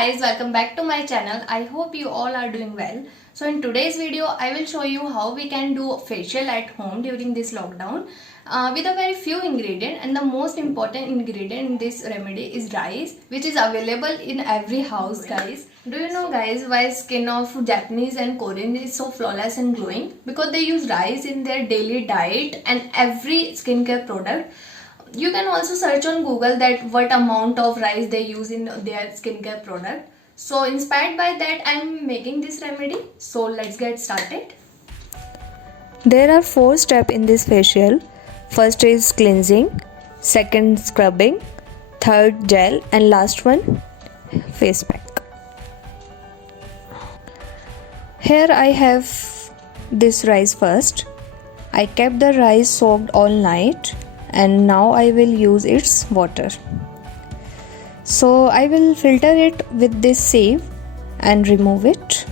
guys, welcome back to my channel. I hope you all are doing well. So in today's video I will show you how we can do facial at home during this lockdown with a very few ingredients, and the most important ingredient in this remedy is rice, which is available in every house, guys. Do you know, guys, why skin of Japanese and Korean is so flawless and glowing? Because they use rice in their daily diet and every skincare product. You can also search on Google that what amount of rice they use in their skincare product. So inspired by that, I'm making this remedy. So let's get started. There are 4 steps in this facial. First is cleansing, second scrubbing, third gel, and last one face pack. Here I have this rice first. I kept the rice soaked all night and now I will use its water. So I will filter it with this sieve and remove it.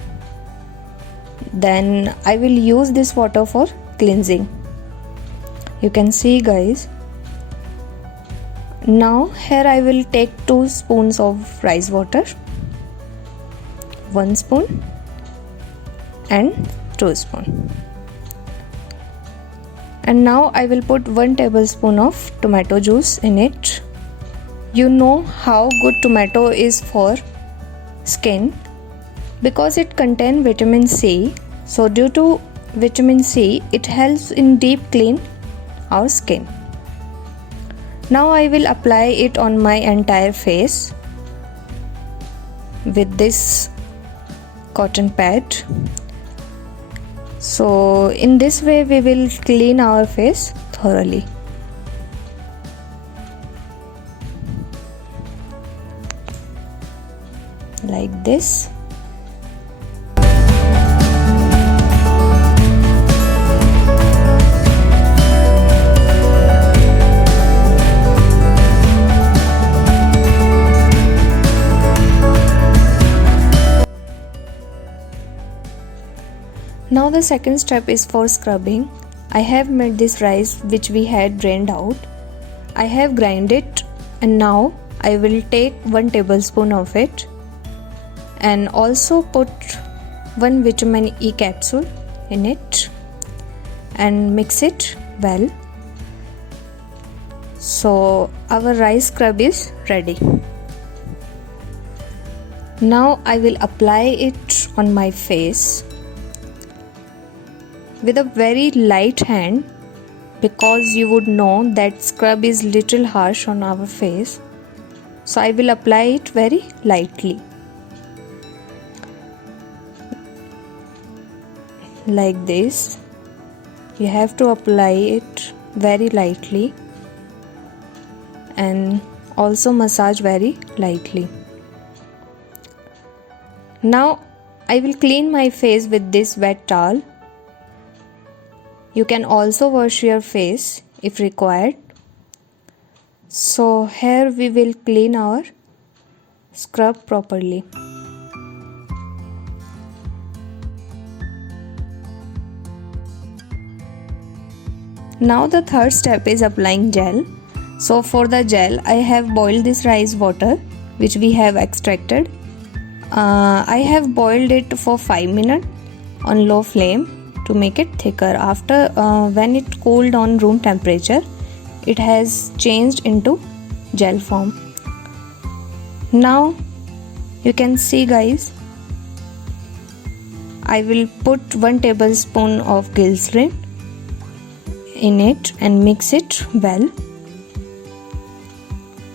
Then I will use this water for cleansing. You can see, guys. Now here I will take 2 spoons of rice water, 1 spoon and 2 spoon. And now I will put 1 tablespoon of tomato juice in it. You know how good tomato is for skin because it contains vitamin C. So due to vitamin C, it helps in deep clean our skin. Now I will apply it on my entire face with this cotton pad. So in this way we will clean our face thoroughly. Like this. Now the second step is for scrubbing. I have made this rice which we had drained out. I have grind it and now I will take 1 tablespoon of it and also put 1 vitamin E capsule in it and mix it well. So our rice scrub is ready. Now I will apply it on my face with a very light hand because you would know that scrub is little harsh on our face. So I will apply it very lightly. Like this. You have to apply it very lightly and also massage very lightly. Now I will clean my face with this wet towel. You can also wash your face if required. So here we will clean our scrub properly. Now the third step is applying gel. So for the gel, I have boiled this rice water which we have extracted. I have boiled it for 5 minutes on low flame to make it thicker. After when it cooled on room temperature, it has changed into gel form. Now you can see, guys, I will put 1 tablespoon of glycerin in it and mix it well.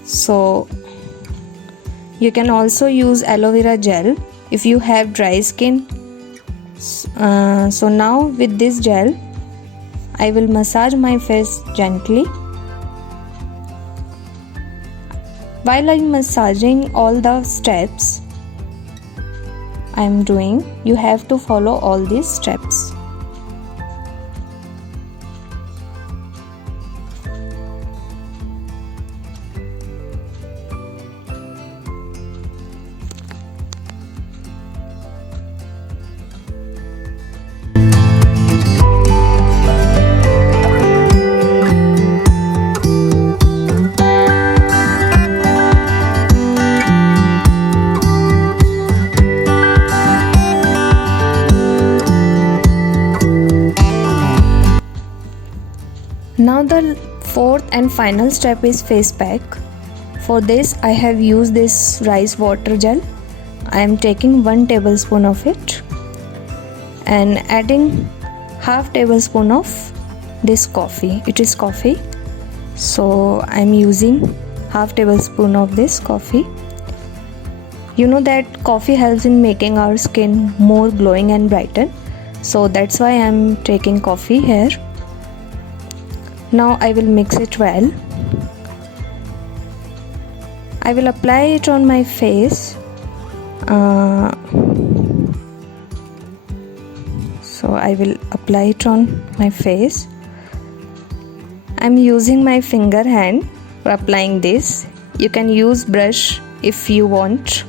So you can also use aloe vera gel if you have dry skin. So now with this gel I will massage my face gently. While I'm massaging all the steps I am doing, you have to follow all these steps. Now the fourth and final step is face pack. For this I have used this rice water gel. I am taking 1 tablespoon of it and adding half tablespoon of this coffee. It is coffee. So I am using half tablespoon of this coffee. You know that coffee helps in making our skin more glowing and brighten. So that's why I am taking coffee here. Now I will mix it well. I will apply it on my face. So I will apply it on my face. I am using my finger hand for applying this. You can use brush if you want.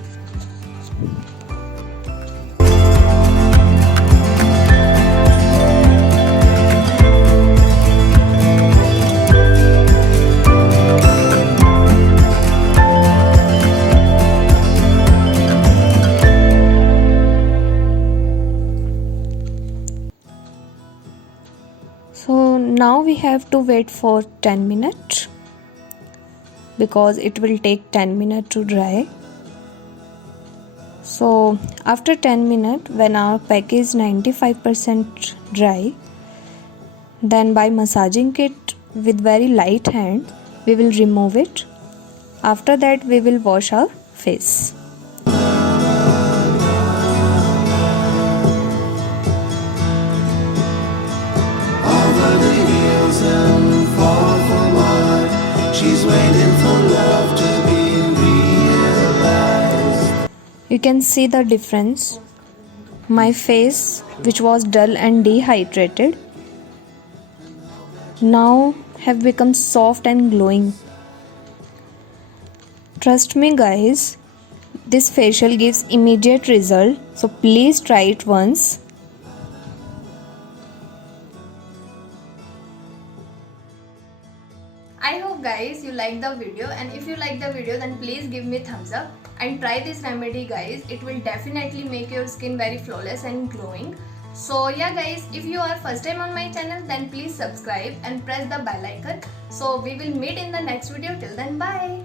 So now we have to wait for 10 minutes because it will take 10 minutes to dry. So after 10 minutes, when our pack is 95% dry, then by massaging it with very light hand, we will remove it. After that, we will wash our face. And fall for what she's waiting for love to be realized. You can see the difference. My face, which was dull and dehydrated, now have become soft and glowing. Trust me guys, this facial gives immediate result, so please try it once. I hope guys you like the video, and if you like the video then please give me thumbs up and try this remedy guys. It will definitely make your skin very flawless and glowing. So yeah guys, if you are first time on my channel then please subscribe and press the bell icon. So we will meet in the next video. Till then, bye.